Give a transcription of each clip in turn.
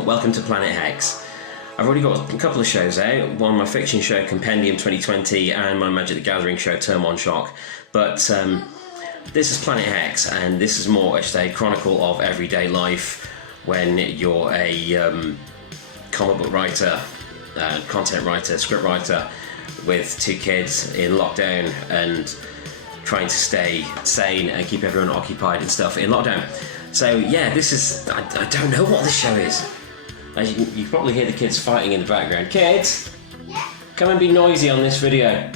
everyone, welcome to Planet Hex. I've already got a couple of shows out, one my fiction show Compendium 2020 and my Magic the Gathering show Turn 1 Shock, but this is Planet Hex and this is more just a chronicle of everyday life when you're a comic book writer, content writer, script writer with two kids in lockdown and trying to stay sane and keep everyone occupied and stuff in lockdown. So yeah, this is, I don't know what this show is. As you can probably hear the kids fighting in the background. Kids, come and be noisy on this video.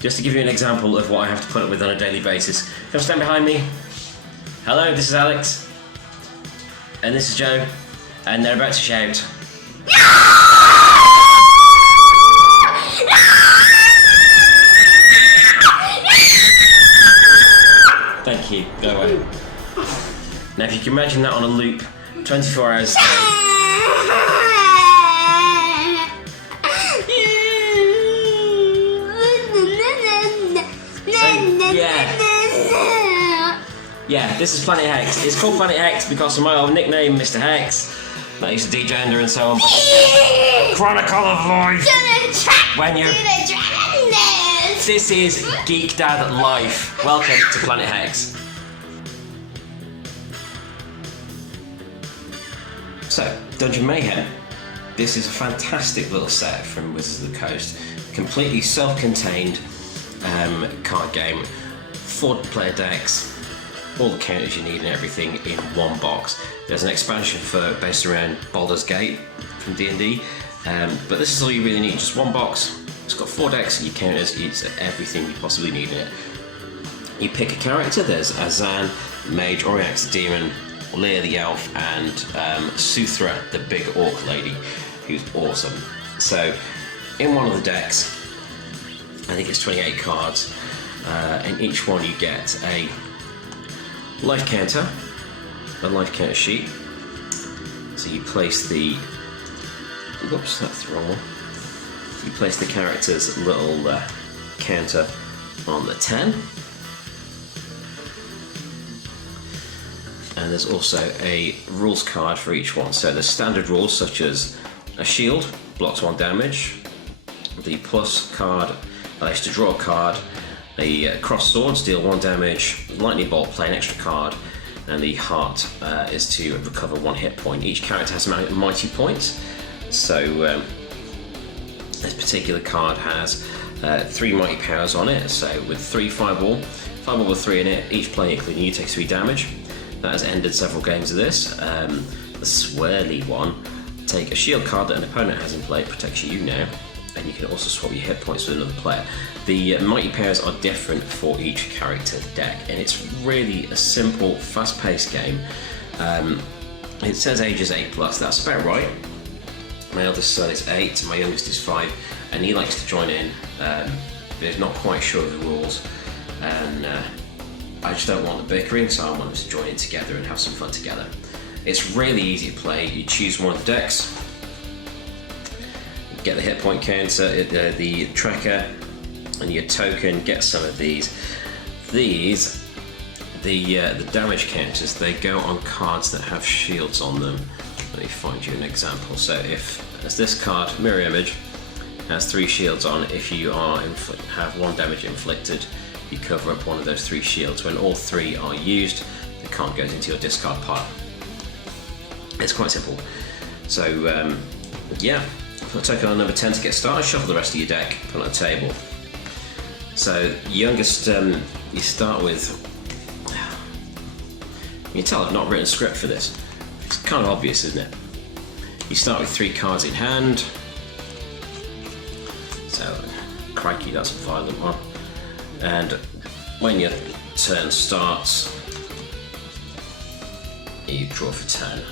Just to give you an example of what I have to put up with on a daily basis. Come stand behind me. Hello, this is Alex. And this is Joe. And they're about to shout. Thank you, go away. Now if you can imagine that on a loop, 24 hours a day. Yeah, this is Planet Hex. It's called Planet Hex because of my old nickname, Mister Hex. That used to DJ under and so on. Chronicle of life. When you. This is Geek Dad Life. Welcome to Planet Hex. So, Dungeon Mayhem. This is a fantastic little set from Wizards of the Coast. Completely self-contained card game. 4-player decks. All the counters you need and everything in one box. There's an expansion based around Baldur's Gate from D&D. But this is all you really need. Just one box. It's got 4 decks, your counters, it's everything you possibly need in it. You pick a character. There's Azan, Mage, Oriax the Demon, Lear the Elf, and Suthra, the big orc lady, who's awesome. So, in one of the decks, I think it's 28 cards, in each one you get a life counter, a life counter sheet. So you place the, whoops, that's the wrong one. You place the character's little counter on the 10. And there's also a rules card for each one. So there's standard rules such as a shield, blocks 1 damage. The plus card allows you to draw a card. The cross swords deal 1 damage. Lightning bolt, play an extra card. And the heart is to recover 1 hit point. Each character has a mighty point. So this particular card has 3 mighty powers on it. So with 3 fireball with 3 in it, each player including you takes 3 damage. That has ended several games of this. The swirly one, take a shield card that an opponent has in play, it protects you now, and you can also swap your hit points with another player. The mighty powers are different for each character deck, and it's really a simple, fast-paced game. It says ages 8+, that's about right. My eldest son is 8, my youngest is 5, and he likes to join in, but he's not quite sure of the rules, and I just don't want the bickering, so I want us to join in together and have some fun together. It's really easy to play. You choose one of the decks, get the hit point counter, the tracker, and your token. Get some of these. These, the damage counters, they go on cards that have shields on them. Let me find you an example. So if, as this card, Mirror Image, has 3 shields on, if you are have 1 damage inflicted, you cover up one of those 3 shields. When all 3 are used, the card goes into your discard pile. It's quite simple. So yeah, put a token on number 10 to get started, shuffle the rest of your deck, put it on a table. So youngest, you start with, you can tell I've not written a script for this. It's kind of obvious, isn't it? You start with 3 cards in hand. So, crikey, that's a violent one. And when your turn starts, you draw for 10.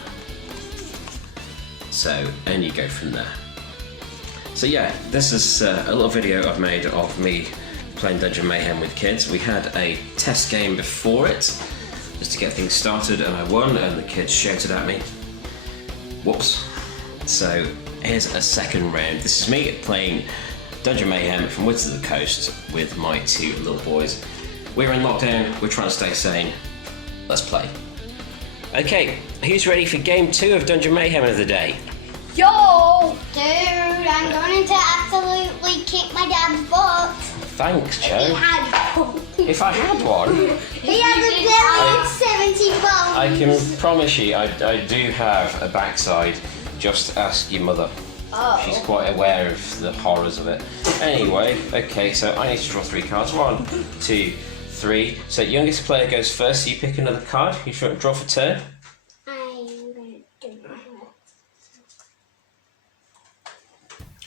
So, and you go from there. So yeah, this is a little video I've made of me playing Dungeon Mayhem with kids. We had a test game before it, just to get things started, and I won, and the kids shouted at me. Whoops. So here's a second round. This is me playing Dungeon Mayhem from Wizards of the Coast with my 2 little boys. We're in lockdown, we're trying to stay sane. Let's play. Okay, who's ready for game 2 of Dungeon Mayhem of the day? Yo! Dude, I'm going to absolutely kick my dad's butt. Thanks, Joe. He had one. If I had one, He has a billion 70 bones. I can promise you I do have a backside. Just ask your mother. Oh. She's quite aware of the horrors of it. Anyway, okay, so I need to draw 3 cards. 1, 2, 3. So youngest player goes first, so you pick another card. You draw for turn. I'm going to do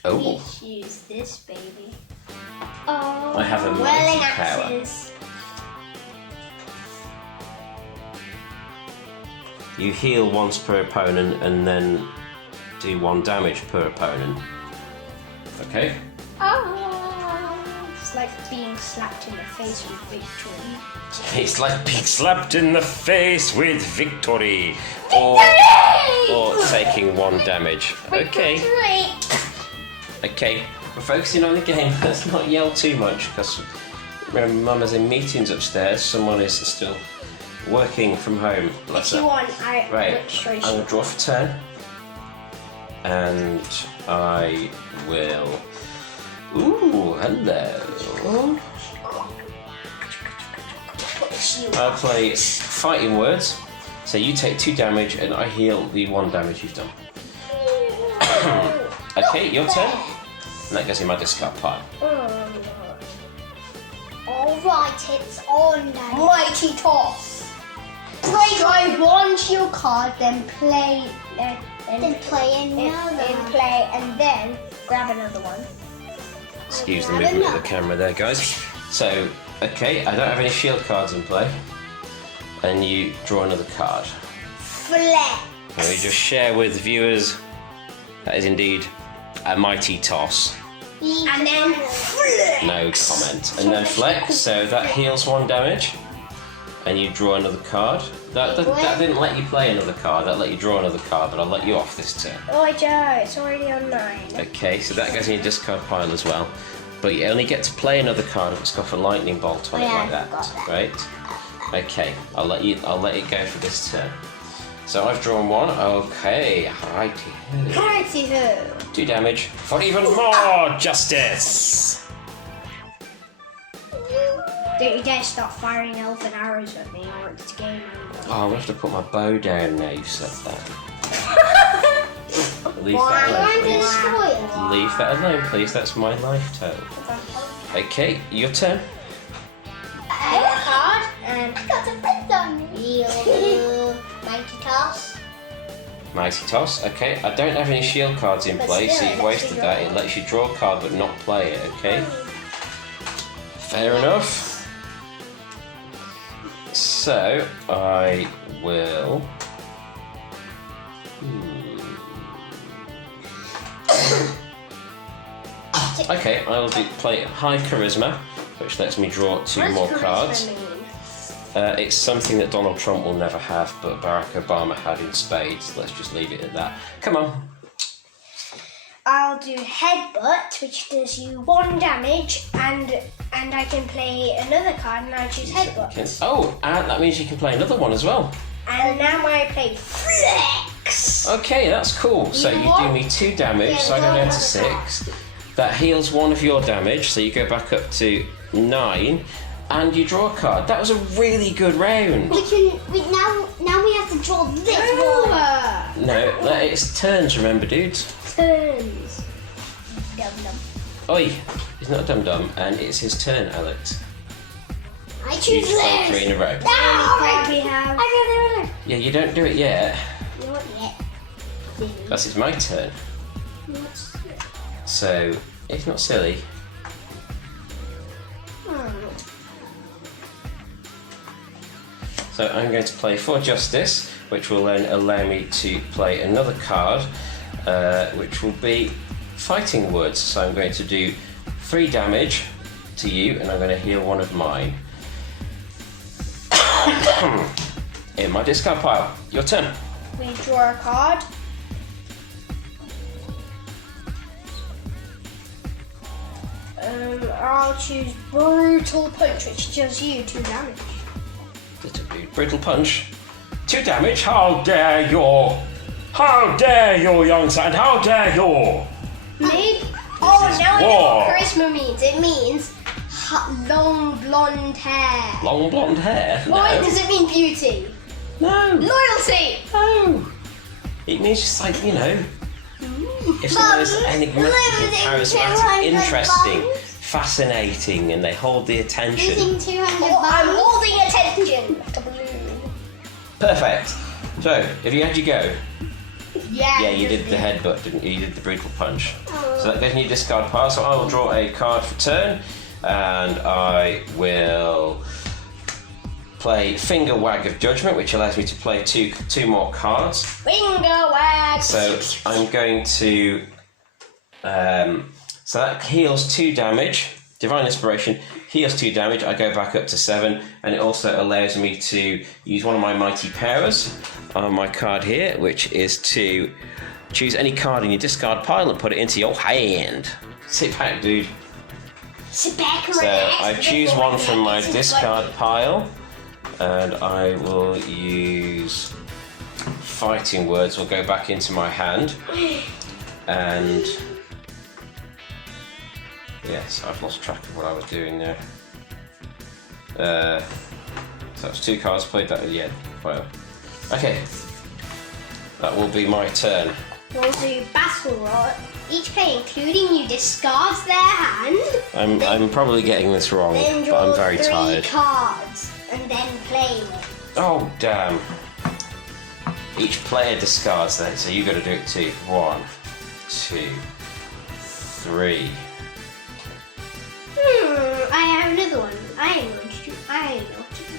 Oh. Let's use this baby. Oh, I have a whirling mighty power. axes. You heal once per opponent and then do 1 damage per opponent. Okay? Oh, it's like being slapped in the face with victory. It's like being slapped in the face with victory! Or taking 1 damage. Okay. Victory. Okay, we're focusing on the game. Let's not yell too much because when Mum is in meetings upstairs, someone is still working from home. Bless If you her. want, Right, illustration. I'm going to draw for turn. And I will... Ooh, hello. I'll play Fighting Words. So you take 2 damage and I heal the 1 damage you've done. Okay, your turn. And that goes in my discard pile. Alright, it's on now. Mighty toss. Play 1 shield card, then play then play another. And then grab another one. Excuse the movement of the camera there, guys. So, okay, I don't have any shield cards in play. And you draw another card. Flex. Let me just share with viewers. That is indeed a mighty toss. And then flex. No comment. And then flex, so that heals 1 damage. And you draw another card. That didn't let you play another card, that let you draw another card, but I'll let you off this turn. Oh, Joe, it's already on 9. Okay, so that goes in your discard pile as well. But you only get to play another card if it's got a lightning bolt on it like that. Right? Okay, I'll let it go for this turn. So I've drawn 1. Okay, righty. Righty-ho. 2 damage for even more justice. Don't you dare start firing elven arrows at me or it's game over. Oh, I'm gonna have to put my bow down now you've said that. Leave that alone, please. Leave that alone, please. That's my life total. Okay, your turn. Card and I got a friend on. Mighty toss. Mighty toss. Okay, I don't have any shield cards in But play, still, so it you've lets wasted you that. draw. It lets you draw a card but not play it, okay? Fair enough. So, I will... Okay, I'll play High Charisma, which lets me draw 2 more cards. It's something that Donald Trump will never have, but Barack Obama had in spades. Let's just leave it at that. Come on. I'll do headbutt, which does you 1 damage, and I can play another card, and I choose headbutt. Oh, and that means you can play another one as well. And now I play flex. Okay, that's cool. So you do me 2 damage, so I go down to 6. That heals 1 of your damage, so you go back up to 9, and you draw a card. That was a really good round. Now we have to draw this one. No, it's turns, remember, dudes. Turns. Dum-dum. Oi, he's not a dum-dum, and it's his turn, Alex. I You choose just play 3 this. in a row. No, I Yeah, you don't do it yet. Not yet. That's it's my turn. So, it's not silly. So I'm going to play for Justice, which will then allow me to play another card, which will be Fighting Words. So I'm going to do 3 damage to you, and I'm going to heal 1 of mine. In my discard pile. Your turn. We draw a card. I'll choose Brutal Punch, which does you 2 damage. Brittle Punch 2 damage. How dare you? How dare you, young son? How dare you? Maybe. Oh, now I know war. what charisma means. It means long blonde hair. Long blonde hair? Or does it mean beauty? No. Loyalty. No. It means just like, you know, if someone is enigmatic and charismatic, interesting, fascinating, and they hold the attention. I'm holding attention. Perfect. So, have you had your go? Yeah. Yeah, you did the headbutt, didn't you? You did the brutal punch. So that goes in your discard pile. So I will draw a card for turn, and I will play Finger Wag of Judgment, which allows me to play two more cards. Finger wag. So I'm going to. So that heals 2 damage. Divine Inspiration heals 2 damage. I go back up to 7, and it also allows me to use one of my Mighty Powers on my card here, which is to choose any card in your discard pile and put it into your hand. Sit back, dude. Sit back, So relax. I choose one from my discard pile, and I will use Fighting Words. Will go back into my hand, and yes, I've lost track of what I was doing there. So that's 2 cards played that at the end. Well, okay, that will be my turn. We'll do battle rod. Each player, including you, discards their hand. I'm probably getting this wrong, Then but draw I'm very 3 tired. cards and then play it. Oh damn! Each player discards then, so you got to do it too. 1, 2, 3. I have another one. I know what to do.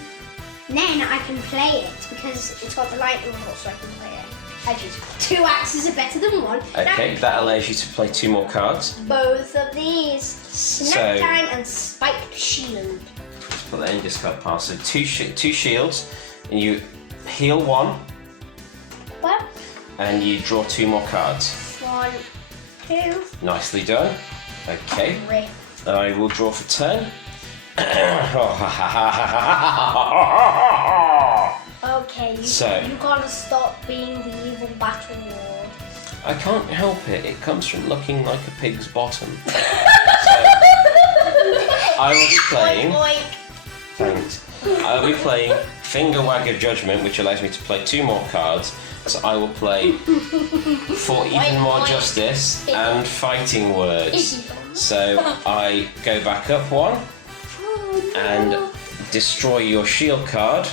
Then I can play it because it's got the lightning bolt, so I can play it. I just 2 axes are better than 1. Okay, that allows you to play 2 more cards. Both of these. Snap Time and Spiked Shield. Let's put that in your discard pile. So 2 shields, and you heal 1, What? and you draw 2 more cards. 1, 2, Nicely done. Okay, 3. I will draw for turn. Okay, you gotta stop being the evil battle lord. I can't help it. It comes from looking like a pig's bottom. So, I will be playing. Oink, Thanks. I will be playing Finger Wag of Judgment, which allows me to play 2 more cards. So I will play For Even More Justice and Fighting Words. So I go back up 1 and destroy your shield card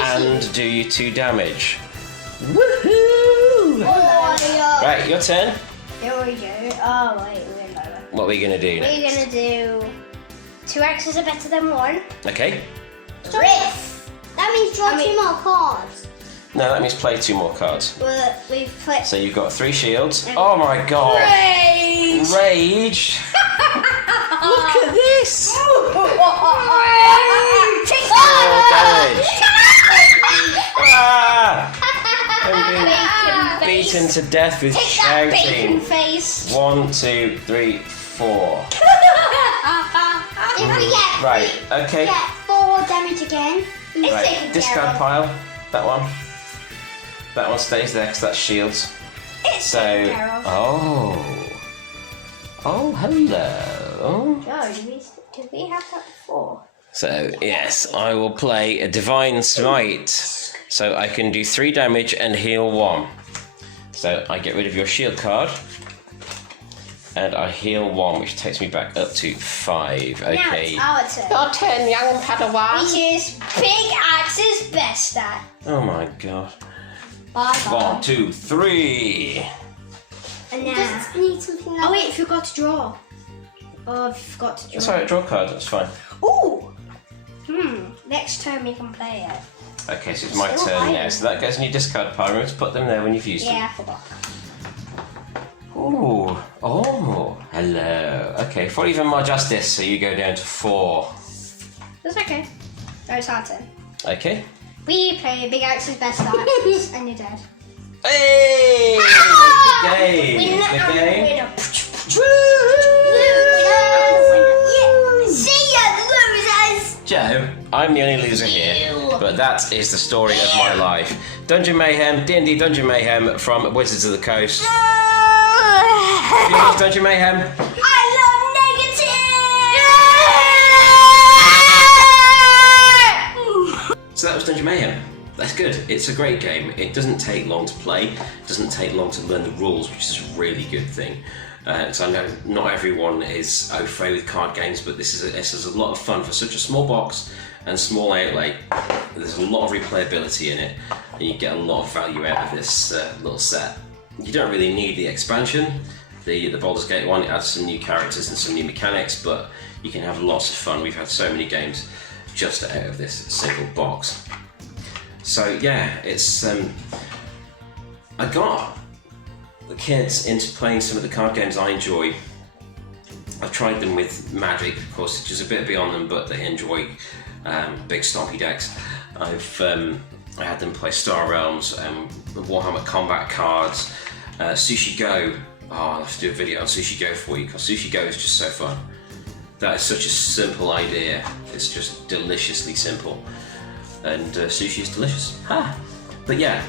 and do you 2 damage. Woohoo! Right, your turn. Here we go. Oh, wait. What are we going to do next? We're gonna do 2 axes are better than 1. Okay. Riff! That means draw 2 more cards. No, that means play 2 more cards. But we've put. So you've got 3 shields. Oh my god! Rage! Rage! Look at this! Take 4 damage! Ah! I'm being beaten to death with Take that bacon shouting. face! 1, 2, 3, 4. If we get Right, okay. 4 damage again, it's Right, taken discard care of. pile. That one. That one stays there because that's shields. It's So, taken care of. oh, hello. Oh, did we have that before? So, yes, I will play a Divine Smite. So I can do 3 damage and heal 1. So I get rid of your shield card. And I heal 1, which takes me back up to 5. Okay. Now it's our turn. Your turn, young Padawan. Which is Big Axe's best at. Oh my god. Bye. 1, 2, 3. And now. Just need something else. Oh wait, forgot to draw. Oh, I forgot to draw. That's alright, draw a card, that's fine. Ooh! Next turn we can play it. Okay, so it's my Still turn iron. now. So that goes in your discard pile. Remember to put them there when you've used Yeah, I forgot. them. Ooh. Oh, hello. Okay, for even more justice, so you go down to 4. That's okay. Oh, it's our turn. Okay. We play Big Axe's best at, and you're dead. Hey! Ah! The game! The game! Winner. See ya, losers! Joe, I'm the only loser here. But that is the story of my life. Dungeon Mayhem, D&D Dungeon Mayhem from Wizards of the Coast. Do you love Dungeon Mayhem? I love negative! So that was Dungeon Mayhem. That's good. It's a great game. It doesn't take long to play. It doesn't take long to learn the rules, which is a really good thing. So I know not everyone is au fait with card games, but this is a lot of fun for such a small box and small outlay. There's a lot of replayability in it, and you get a lot of value out of this little set. You don't really need the expansion. The Baldur's Gate one, it adds some new characters and some new mechanics, but you can have lots of fun. We've had so many games just out of this single box. So yeah, it's I got the kids into playing some of the card games I enjoy. I've tried them with Magic, of course, which is a bit beyond them, but they enjoy big stompy decks. I had them play Star Realms, Warhammer Combat cards, Sushi Go. Oh, I'll have to do a video on Sushi Go for you, because Sushi Go is just so fun. That is such a simple idea. It's just deliciously simple. And sushi is delicious. Ha! But yeah,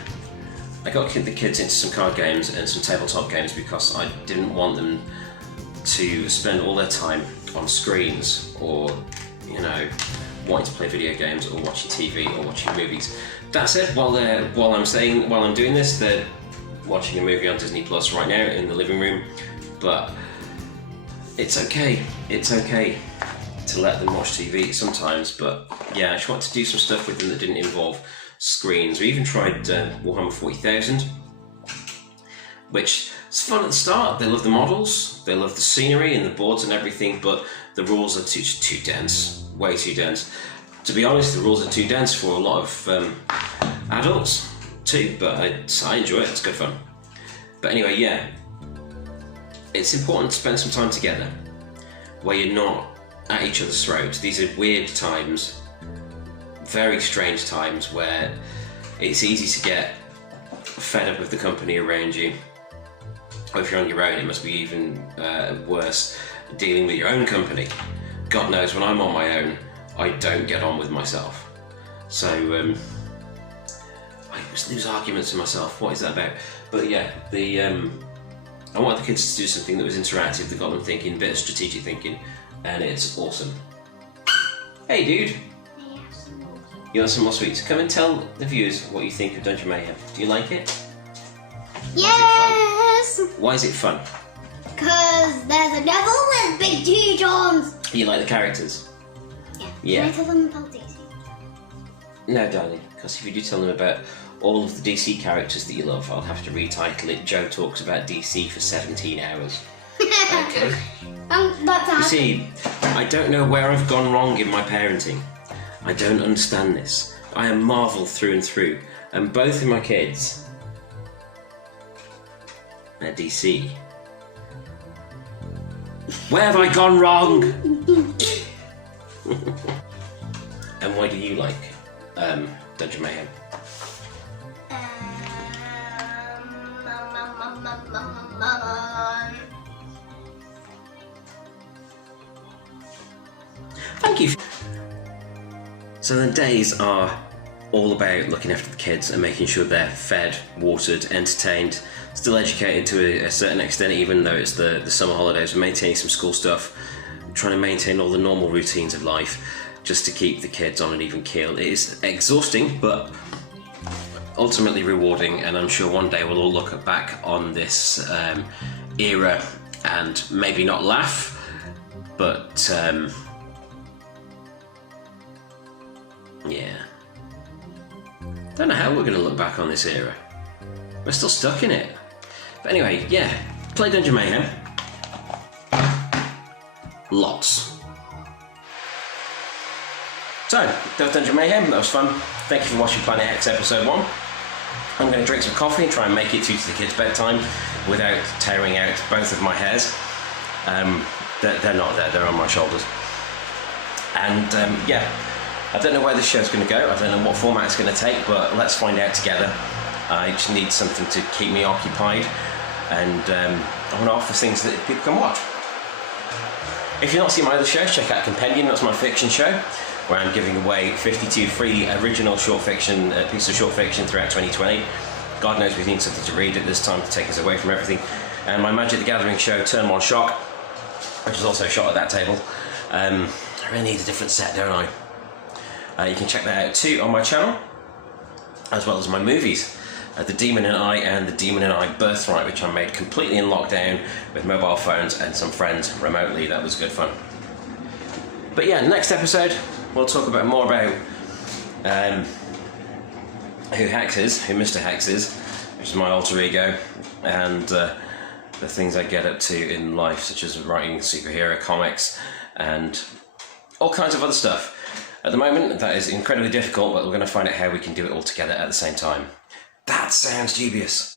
I got the kids into some card games and some tabletop games because I didn't want them to spend all their time on screens or, you know, wanting to play video games or watching TV or watching movies. That said, while I'm doing this, they're watching a movie on Disney Plus right now in the living room. But it's okay. It's okay to let them watch TV sometimes, but yeah, I just wanted to do some stuff with them that didn't involve screens. We even tried Warhammer 40,000, which is fun at the start. They love the models, they love the scenery and the boards and everything, but the rules are too dense, way too dense. To be honest, the rules are too dense for a lot of adults too, but I enjoy it, it's good fun. But anyway, yeah, it's important to spend some time together where you're not at each other's throats. These are weird times, very strange times where it's easy to get fed up with the company around you. Or if you're on your own, it must be even worse dealing with your own company. God knows, when I'm on my own, I don't get on with myself. So I just lose arguments with myself. What is that about? But yeah, I wanted the kids to do something that was interactive, that got them thinking, a bit of strategic thinking, and it's awesome. Hey dude! You want some more sweets? Come and tell the viewers what you think of Dungeon Mayhem. Do you like it? Yes! Why is it fun? Because there's a devil with big huge arms. You like the characters? Yeah. Can I tell them about DC? No, darling, because if you do tell them about all of the DC characters that you love, I'll have to retitle it Joe Talks About DC for 17 hours. Okay. You see, I don't know where I've gone wrong in my parenting. I don't understand this. I am Marvel through and through, and both of my kids are DC. Where have I gone wrong? And why do you like Dungeon Mayhem? Thank you. So the days are all about looking after the kids and making sure they're fed, watered, entertained, still educated to a certain extent, even though it's the summer holidays. We're maintaining some school stuff, trying to maintain all the normal routines of life just to keep the kids on an even keel. It is exhausting, but ultimately rewarding, and I'm sure one day we'll all look back on this era and maybe not laugh, but yeah. Don't know how we're going to look back on this era. We're still stuck in it. But anyway, yeah, play Dungeon Mayhem. Lots. So, that was Dungeon Mayhem, that was fun. Thank you for watching Planet Hex episode 1. I'm going to drink some coffee and try and make it through to the kids' bedtime without tearing out both of my hairs. They're not there, they're on my shoulders. And yeah, I don't know where this show's going to go, I don't know what format it's going to take, but let's find out together. I just need something to keep me occupied, and I want to offer things that people can watch. If you've not seen my other shows, check out Compendium. That's my fiction show, where I'm giving away 52 free original short fiction, pieces of short fiction throughout 2020. God knows we need something to read at this time to take us away from everything. And my Magic the Gathering show, Turn 1 Shock, which is also shot at that table. I really need a different set, don't I? You can check that out too on my channel, as well as my movies. The Demon and I and The Demon and I Birthright, which I made completely in lockdown with mobile phones and some friends remotely. That was good fun. But yeah, next episode we'll talk about more about who Hex is, who Mister Hex is, which is my alter ego, and the things I get up to in life, such as writing superhero comics and all kinds of other stuff. At the moment, that is incredibly difficult, but we're going to find out how we can do it all together at the same time. That sounds dubious.